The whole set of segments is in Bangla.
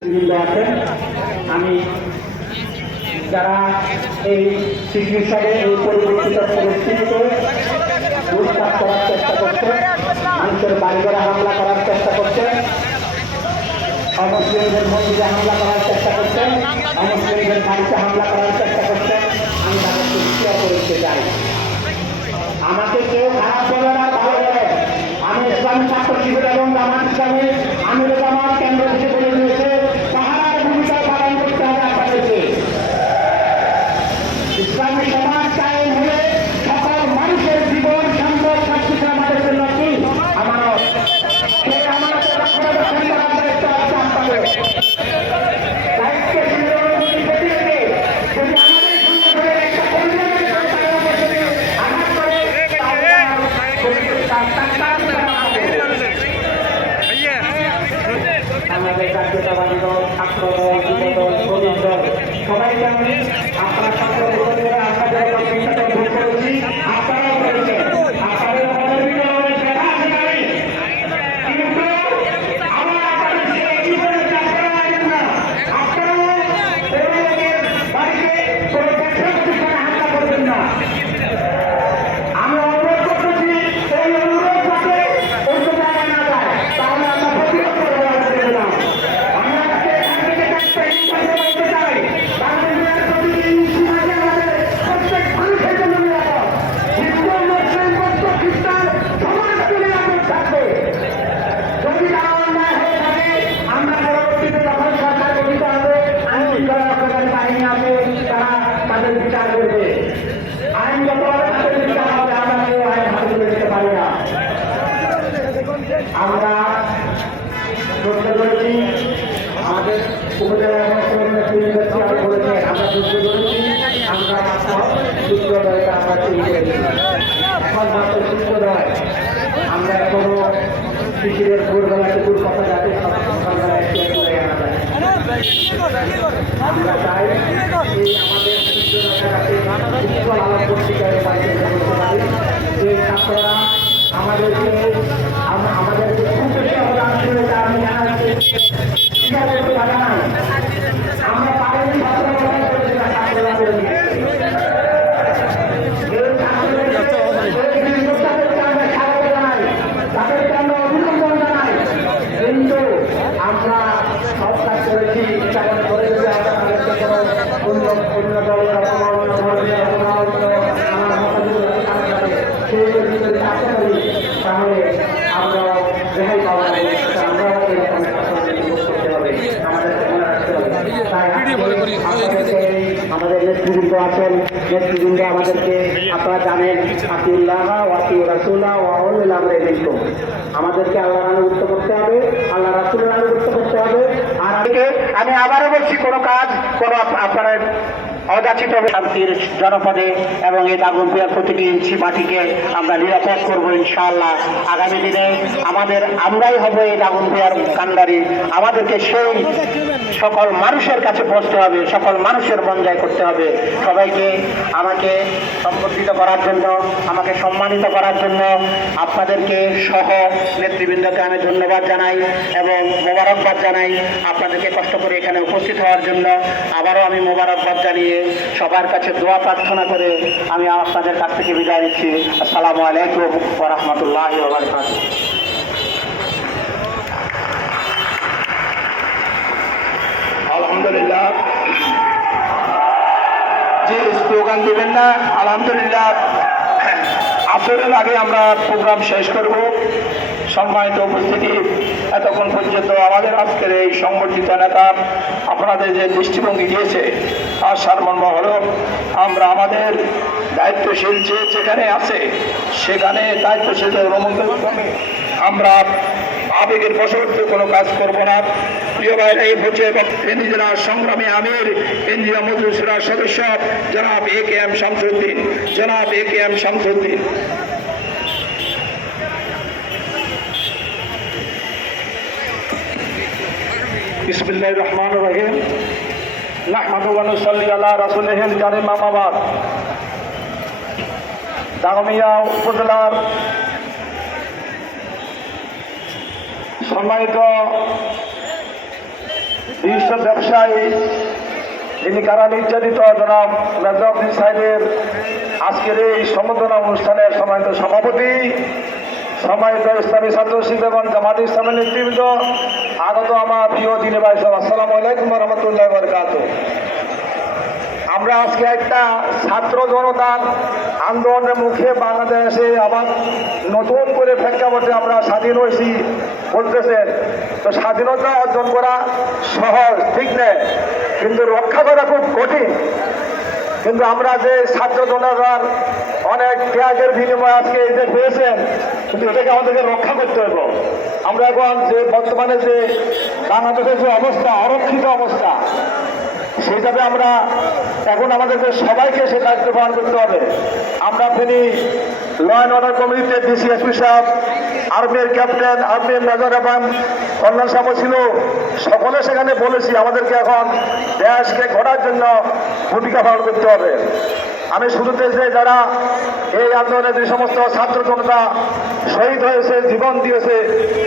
আছেন। আমি যারা এই চিকিৎসাকে এই পরিবর্তিত পরিস্থিতিতে লুটপাট করার চেষ্টা করছে, মানুষের বাড়িঘরে হামলা করার চেষ্টা করছে, অমুসলিমদের মসজিদে হামলা করার চেষ্টা করছে, অমুসলিমদের বাড়িতে হামলা করার চেষ্টা করছে, আমি তাদেরকে শেয়ার করতে চাই। আমাকে কেউ খারাপ বলে না, ভালো বলে। আমি ইসলামী ছাত্র শিবির এবং জামাত ইসলামী আমির জামাত কেন্দ্র থেকে বলে দিয়েছে পাহাড়ের ভূমিকা পালন করতে হবে আপনাদেরকে। ইসলামী সমাজ কায়েম হলে সকল মানুষের জীবন সম্পদ সবকিছু আমাদের জন্য কি আমানত, সেই আমানতের রক্ষণাবেক্ষণ করার দায়িত্ব আছে আপনাদের। দায়িত্বশীল প্রতিনিধি যদি আমাদের সংগঠনের একটা পরিবারের আঘাত করে আমাদের জাতীয়তাবাদী দল, ছাত্র দল, যুব দল, শ্রমিক দল সবাইকে আমি আপনার ছাত্র আপনাদের ভোট করেছি, আপনারাও করেছেন। আপনাদের আমাদের বিদ্যালয়ের দেখা আছে নাই, কিন্তু আমার আপনাদের একই করে আপনারা আসেন না। আপনারাও বাড়িতে কোনো ব্যবসা প্রতিষ্ঠানে হামলা করবেন না। আমি অনুরোধ করতেছি এই অনুরোধ যাতে অন্য জায়গায় না যায়, তাহলে আমরা প্রতিরোধ করে দেওয়ার জন্য আমরা আজকে এখান থেকে একটা ইনফরমেশন বলতে চাই। বাংলাদেশের প্রতিদিন সমাজে আমাদের প্রত্যেক মানুষের জন্য নিরাপদ, হিন্দু মুসলিম বৌদ্ধ খ্রিস্টান সবার জন্য নিরাপদ থাকবে। যদি তারা অন্যায় হয়ে থাকে আমরা পরবর্তীতে যখন সরকার গঠিত হবে আইন শৃঙ্খলা রক্ষাকারী বাহিনী আছে, তারা তাদের বিচার করবে। আইনগতভাবে তাদের বিচার হবে, আমরা কেউ আইন হাতে তুলে দিতে পারি না। আমরা চেষ্টা করেছি, আমাদের উপজেলা বলেছেন আমরা চেষ্টা করেছি, আমরা সূত্রদয়টা আমরা তৈরি করে দিই। এখন মাত্র সূত্রদয়, আমরা এখনো শিশিরের ভোরবেলাটুকুর কথা যাতে সকালবেলায় শেয়ার করে আনা যায়। আমরা চাই এই আমাদের উজ্জ্বল আলো পত্রিকায় যে ছাত্ররা আমাদেরকে অবদান শুনেছে, আমি জানাচ্ছি স্বীকার করতে পারি না। আমরা পারেনি ছাত্ররা করে দিয়েছি। এই ছাত্রদেরকে আমরা স্বাগত জানাই, তাদেরকে আমরা অভিনন্দন জানাই, কিন্তু আমরা সব কাজ করেছি এটা মনে করে যদি আমরা তাদেরকে কোনো অন্য দলের অথবা অন্য ধর্মের অথবা অন্য আমার মতামত সেই যদি চাকরি করি তাহলে আমরা রেহাই পাওয়া যায়। আমরাও এরকম করতে হবে, আমাদেরকে মনে রাখতে হবে। তাই আমাদের নেতৃবৃন্দ আছেন, নেতৃবৃন্দ আমাদেরকে আপনারা জানেন আতিউল্লাহ ওয়াতি রাসূলা ওয়া উলিল আমরি মিনকুম, আমাদেরকে আল্লাহর আনুগত্য করতে হবে, আল্লাহ রাসূলের আনুগত্য করতে হবে। আর আমি আবারও বলছি, কোনো কাজ কোনো আপনারা অযাচিত শান্তির জনপদে এবং এই দাগনভূঞার প্রতিটি ইঞ্চি মাটিকে আমরা নিরাপদ করবো ইনশাআল্লাহ। আগামী দিনে আমরাই হব এই দাগনভূঞার কান্ডারি। আমাদেরকে সেই সকল মানুষের কাছে পৌঁছতে হবে, সকল মানুষের মন জয় করতে হবে। সবাইকে আমাকে সম্পর্কিত করার জন্য, আমাকে সম্মানিত করার জন্য আপনাদেরকে সহ নেতৃবৃন্দকে আমি ধন্যবাদ জানাই এবং মোবারকবাদ জানাই। আপনাদেরকে কষ্ট করে এখানে উপস্থিত হওয়ার জন্য আবারও আমি মোবারকবাদ জানিয়ে সবার কাছে দোয়া প্রার্থনা করে আমি আপনাদের কাছ থেকে বিদায় নিচ্ছি। আসসালামু আলাইকুম ওয়া রাহমাতুল্লাহি ওয়া বারাকাতুহু। আলহামদুলিল্লাহ, যে স্লোগান দেবেন না আলহামদুলিল্লাহ। আসরের আগে আমরা প্রোগ্রাম শেষ করব। সম্মানিত উপস্থিতি, এতক্ষণ পর্যন্ত আমাদের আজকের এই সংগঠিত নেতা আপনাদের যে দৃষ্টিভঙ্গি দিয়েছে তার সারমর্ম হলো আমরা আমাদের দায়িত্বশীল যেখানে আছে সেখানে দায়িত্বশীলদের অনুমোদনে আমরা আবেগের বশবর্তী কোনো কাজ করব না। প্রিয় ভাইরা, এই হচ্ছে কেন্দ্রীয় জেলার সংগ্রামী আমির কেন্দ্রীয় মজলিসের সদস্য জনাব AKM শামসুদ্দিন, জনাব AKM শামসুদ্দিন। বিসমিল্লাহির রহমানির রহিম। নাহমাদুহু ওয়া নুসাল্লি আলা রাসূলিহিল কারীম, আম্মা বাদ। দাগনভূঞা উপজেলার সম্মানিত বিশিষ্ট ব্যবসায়ী যিনি কারা নির্যাতিত জনাব মেজরউদ্দিন সাহেবের আজকের এই সম্বর্ধনা অনুষ্ঠানের সম্মানিত সভাপতি, সম্মানিত ইসলামী ছাত্র শিবির এবং জামাত ইসলামের নেতৃবৃন্দ, আগত আমার প্রিয় দিনী ভাই সব, আসসালামু আলাইকুম ওয়া রাহমাতুল্লাহি ওয়া বারাকাতুহু। আমরা আজকে একটা ছাত্র জনতার আন্দোলনের মুখে বাংলাদেশে আবার নতুন করে প্রেক্ষাপটে আমরা স্বাধীন হয়েছি বলতেছেন। তো স্বাধীনতা অর্জন করা সহজ, ঠিক নেই, কিন্তু রক্ষা করা খুব কঠিন। কিন্তু আমরা যে ছাত্র জনতার অনেক ত্যাগের বিনিময়ে আজকে এই যে পেয়েছেন, কিন্তু এটাকে আমাদেরকে রক্ষা করতে হবে। আমরা এখন যে বর্তমানে যে বাংলাদেশের যে অবস্থা, অরক্ষিত অবস্থা, সেই হিসাবে আমরা এখন আমাদেরকে সবাইকে সে দায়িত্ব পালন করতে হবে। আমরা ফেনী ল অ্যান্ড অর্ডার কমিটিতে ডিসিএসপি সাহেব, আর্মির ক্যাপ্টেন, আর্মির মেজর এবং কর্নেল সাহেব ছিল, সকলে সেখানে বলেছি আমাদেরকে এখন দেশকে গড়ার জন্য ভূমিকা পালন করতে হবে। আমি শুরুতে যে যারা এই আন্দোলনে যে সমস্ত ছাত্র জনতা শহীদ হয়েছে, জীবন দিয়েছে,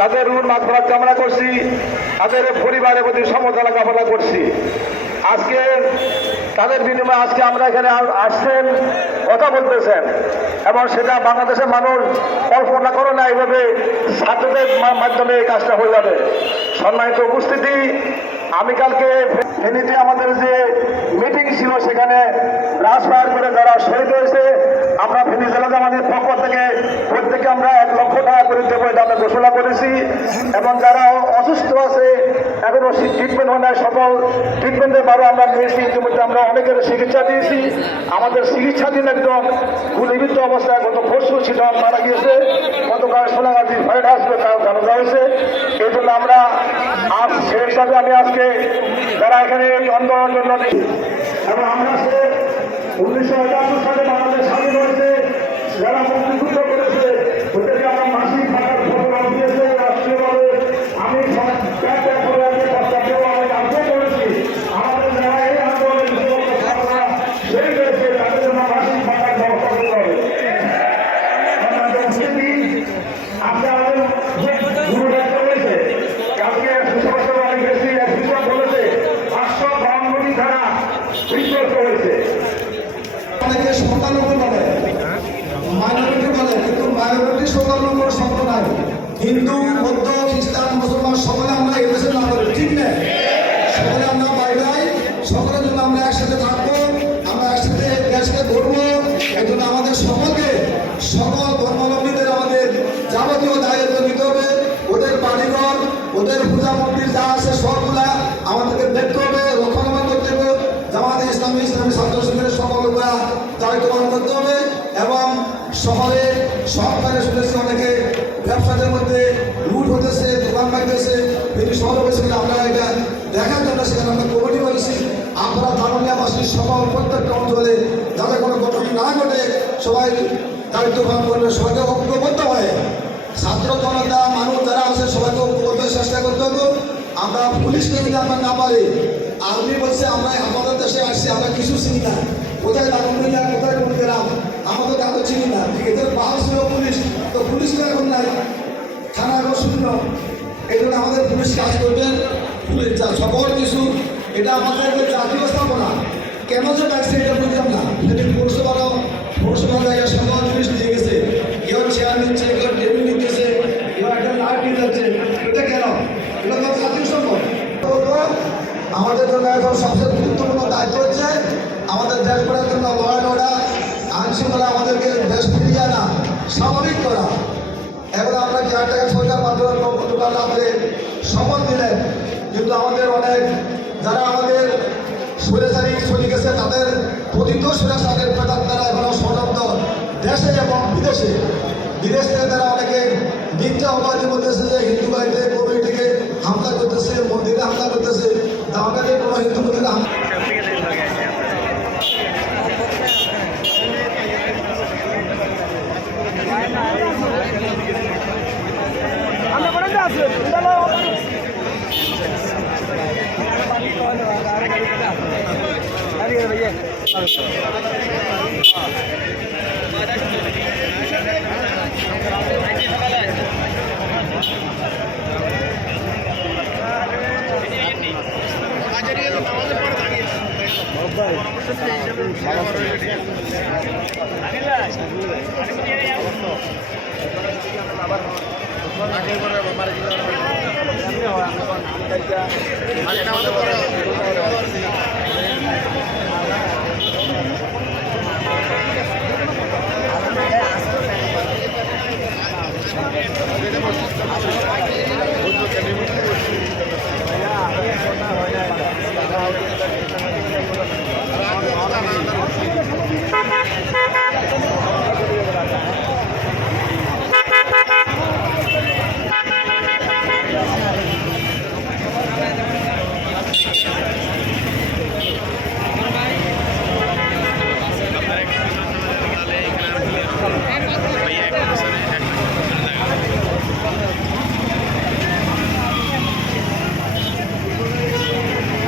তাদের রুহুর মাগফিরাত কামনা করছি, তাদের পরিবারের প্রতি সমবেদনা কামনা করছি। আজকে তাদের বিনিময়ে আজকে আমরা এখানে আসছেন, কথা বলতেছেন, এবং সেটা বাংলাদেশের মানুষ কল্পনা করে না এইভাবে ছাত্রদের মাধ্যমে এই কাজটা হয়ে যাবে। সম্মানিত উপস্থিতি, আমি কালকে ফেনীতে আমাদের যে মিটিং ছিল সেখানে ব্রাশ ফায়ার করে যারা শহীদ হয়েছে, আমরা ফেনী জেলা জামাতের পক্ষ থেকে প্রত্যেকে আমরা 1 লক্ষ টাকা করে দেবো, এটা আমরা ঘোষণা করেছি। এবং যারা অসুস্থ আছে, এখনো ট্রিটমেন্ট হয় না, সকল ট্রিটমেন্টের বারো আমরা নিয়েছি। ইতিমধ্যে আমরা অনেকের চিকিৎসা দিয়েছি। আমাদের চিকিৎসাধীন একদম গুলিবিদ্ধ অবস্থায় গত পরশু ছিল, মারা গিয়েছে। গতকাল সোনাগাজী ফায়ার হাসপাতাল জানাজা হয়েছে। এই জন্য আমরা আজ সে হিসাবে আমি আজকে যারা এখানে এই আন্দোলনের জন্য এবং আমরা সে 1971 সালে বাংলাদেশ স্বাধীন হয়েছে, যারা মুক্তিযুদ্ধ করেছে ওদেরকে আমরা মাসিক টাকার প্রোগ্রাম দিয়েছে রাষ্ট্রীয়ভাবে। আমি ত্যাগ করে প্রস্তাবকেও আমি আগ্রহ করেছি। আমাদের যারা এই আন্দোলনের ছাত্ররা সেই রয়েছে, তাদের জন্য মাসিক টাকার ব্যবস্থা করতে হবে। আপনি আমাদের গুরু দায়িত্ব রয়েছে, কালকে সুস্পষ্ট অনেক বেশি একজন বলেছে 552 ধারা বিধ্বস্ত হয়েছে। অনেকে সংখ্যালঘু বলে, মাইনরিটি বলে, কিন্তু মাইনরিটি সংখ্যালঘু কোনো শব্দ নাই। হিন্দু, বৌদ্ধ, খ্রিস্টান, মুসলমান সকলে আমরা এই দেশের নাগরিক, ঠিক না? সকলে আমরা ভাই ভাই, সকলের জন্য আমরা একসাথে থাকবো, আমরা একসাথে দেশকে গড়বো। এই জন্য আমাদের সকলকে, সকল ধর্মাবলম্বীদের আমাদের যাবতীয় দায়িত্ব নিতে হবে। ওদের বাড়িঘর, ওদের পূজা মন্দির যা আছে সবগুলা আমাদেরকে দেখতে হবে, রক্ষণাবেক্ষণ করতে হবে। জামাতে ইসলামী ছাত্র শিবিরের সকলরা দায়িত্ব পালন করতে হবে। এবং শহরে সরকারে শুনেছি অনেকে ব্যবসাদের মধ্যে লুট হতেছে, দোকান ভাঙতেছে, বিভিন্ন শহরে বসে আমরা এটা দেখার জন্য সেখানে আমরা কমিটি করেছি। আপনারা দারুলিয়াবাসীর সকল প্রত্যেকটা অঞ্চলে যাতে কোনো ঘটনা না ঘটে সবাই দায়িত্ব পালন করবে, সবাইকে ঐক্যবদ্ধ হয়। ছাত্র জনতা মানুষ যারা আছে সবাইকে ঐক্যবদ্ধ চেষ্টা করতে হবে। আমরা পুলিশকে যদি আমরা না পারি, আর্মি বলছে আমরা আমাদের দেশে আসছি, আমরা কিছু চিনি না, কোথায় দারুলিয়া, কোথায় কোন গ্রাম, আমাদের কাউকে চিনি না। এদের পাহাড় ছিল পুলিশ, তো পুলিশ তো এখন নাই, থানা এখন শূন্য। এই জন্য আমাদের পুলিশ কাজ করবেন, পুলিশ সকল কিছু। এটা আমাদের জাতীয় স্থাপনা, কেন যে ডাকছে এটা বুঝলাম না। যদি পৌরসভা জায়গায় সকল জিনিস দিয়ে গেছে, কেউ চেয়ার নিচ্ছে, কেউ টেবিল নিতেছে, কেউ একটা লাইট নিয়ে যাচ্ছে, এটা কেন? এটা তো জাতীয় সম্পদ। আমাদের জন্য এখন সবচেয়ে গুরুত্বপূর্ণ দায়িত্ব হচ্ছে আমাদের দেশ গড়ার জন্য লড়াই লড়া, আইন শৃঙ্খলা আমাদেরকে দেশ ফিরিয়ে আনা, স্বাভাবিক করা। এখন আমরা 4 টাকা সরকার মাধ্যমে গতকাল রাত্রে শপথ দিলেন, কিন্তু আমাদের অনেক যারা আমাদের স্বৈরাচারী চলে গেছে তাদের পতিত স্বৈরাচারের প্রেতাত্মারা এখনো ষড়যন্ত্র দেশে এবং বিদেশে, বিদেশ থেকে তারা অনেকে মিথ্যা অপবাদ করতেছে যে হিন্দু বাড়িতে কমিটিকে হামলা করতেছে, মন্দিরে হামলা করতেছে। আমাদের কোনো হিন্দু মন্দিরে হামলা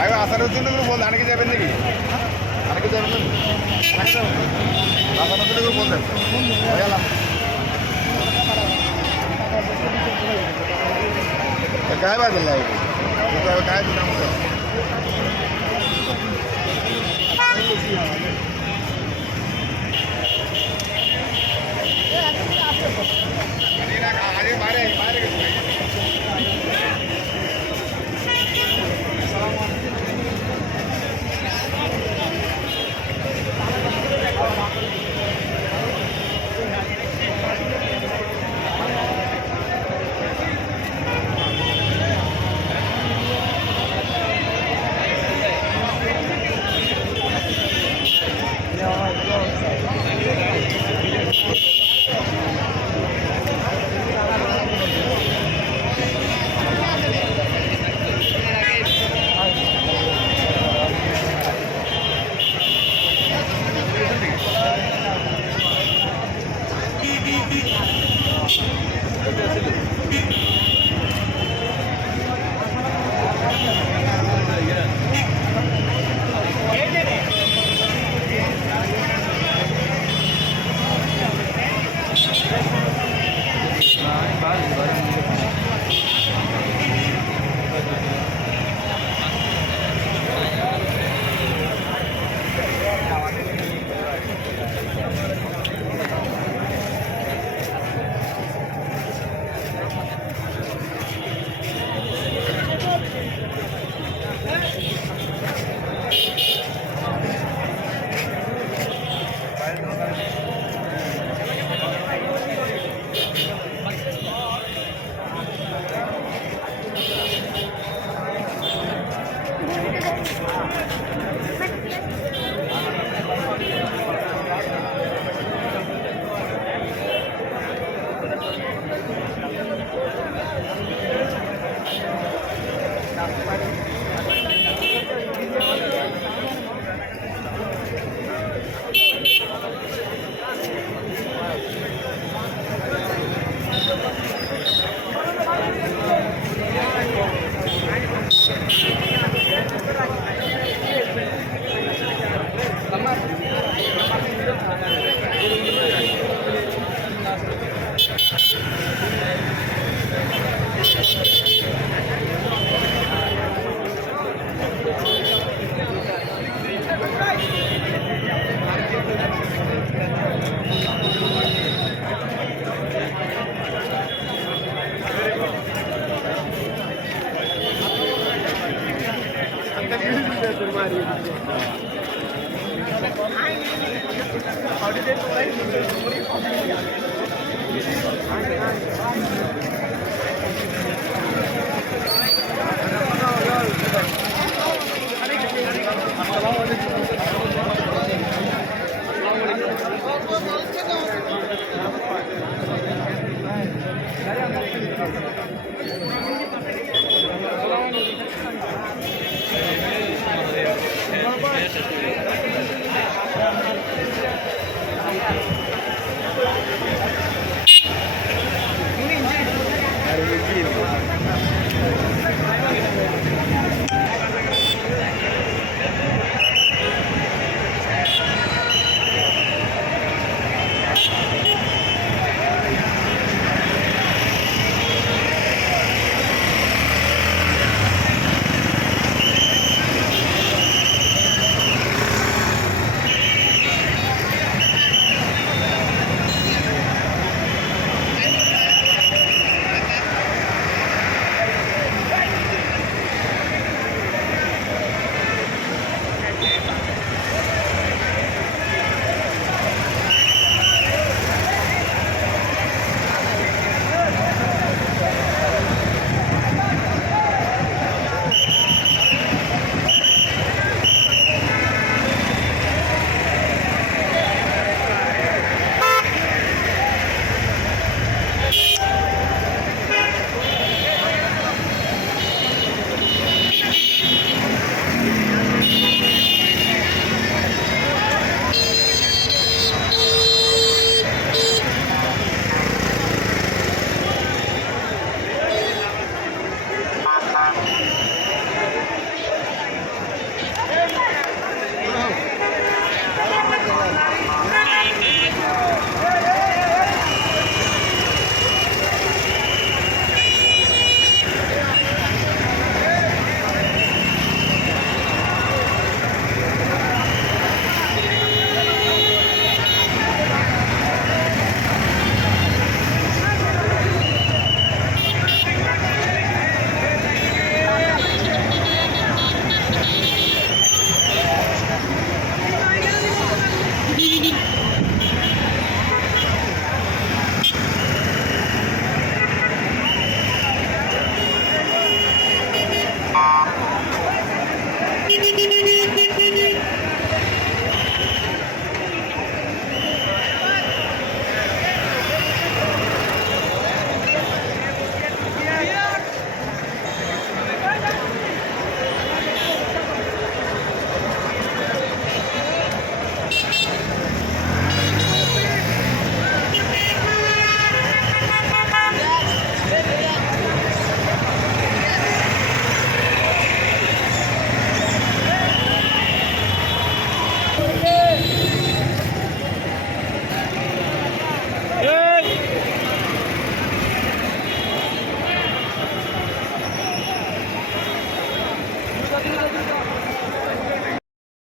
আগে আসানোর জন্য করে বল আনাকে যাবেন নাকি আনাকে যাবেন নাকি আসানোর জন্য করে বলবেন হয়ে গেলাম काय बाजूला लागेल काय तुझं How did they